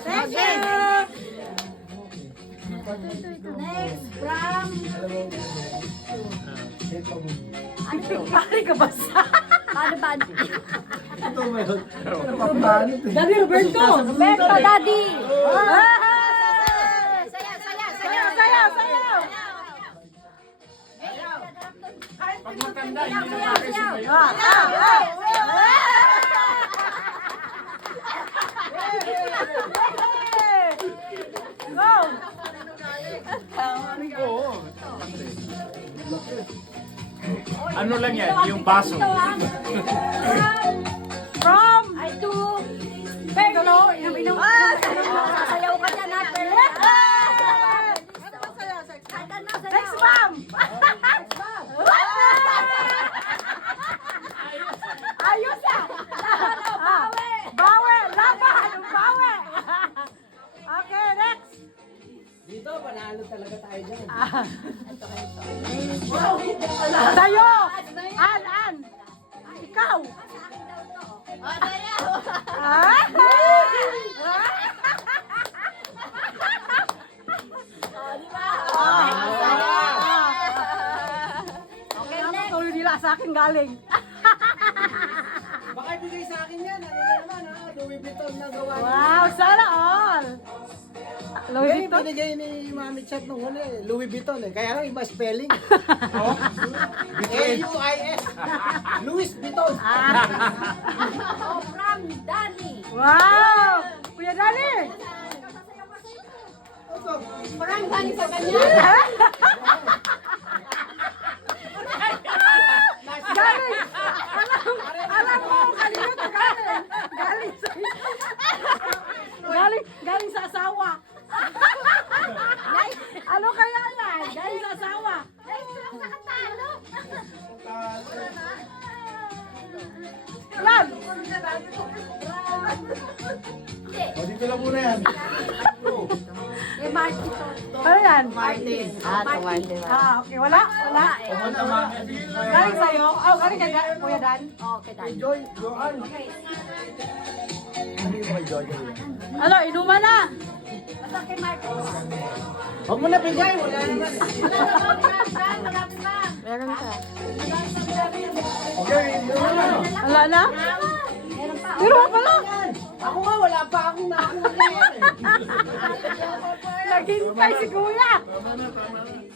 Second. Next, from... Pare ka basta. Paano ba? Ito meron. Napapano. Daddy Roberto. Roberto, Daddy. Sayaw, sayaw, sayaw. Pag matanda, yun yung Sayaw, nakakasing sayaw. kayo. Go! Oo. Ano lang yan, yung baso. From Ay, two. Berto. Inom-inom. Sasayaw ka dyan, ha? Next, ma'am. Ayos ah. Bawi. Bawi. Laban. Bawi. Okay, next. Dito, panalo talaga tayo dyan. Sa'yo. An. Ikaw. Ah? Okay, Ano next. tuloy nila sa akin galing? Baka ibigay sa akin yan. Ano na naman ha? Louis Vuitton na gawa niya. Wow, sana all. Louis Hindi, Vuitton. binigay ni Mami Chat nung huli. Louis Vuitton eh. Kaya lang iba spelling. L-U-I-S. Louis Vuitton. Oh, from Danny. Wow! Kuya Dali! From Danny sa kanya. Galing! Alam mo, kanino to galing? Galing sa asawa. Ano kaya yan? Galing sa asawa. Lan! O, dito lang muna yan. Eh, Marty to. Ano yan? Martin. Okay. Wala? Wala? Pumunta mami. Galing sa'yo? Oh, galing kay Kuya Dan? Okay, Danny. Joy, Joan. Ano yung kay Joy? Ano, inuman na? Basta kay Martin. Huwag mo na bigay. Wala naman. Meron ka. Okay, yun na. Wala na? Meron pa. Pero pala. Ako nga, wala pa akong nakakuha yan eh. Naghintay si Kuya. Tama na, tama na.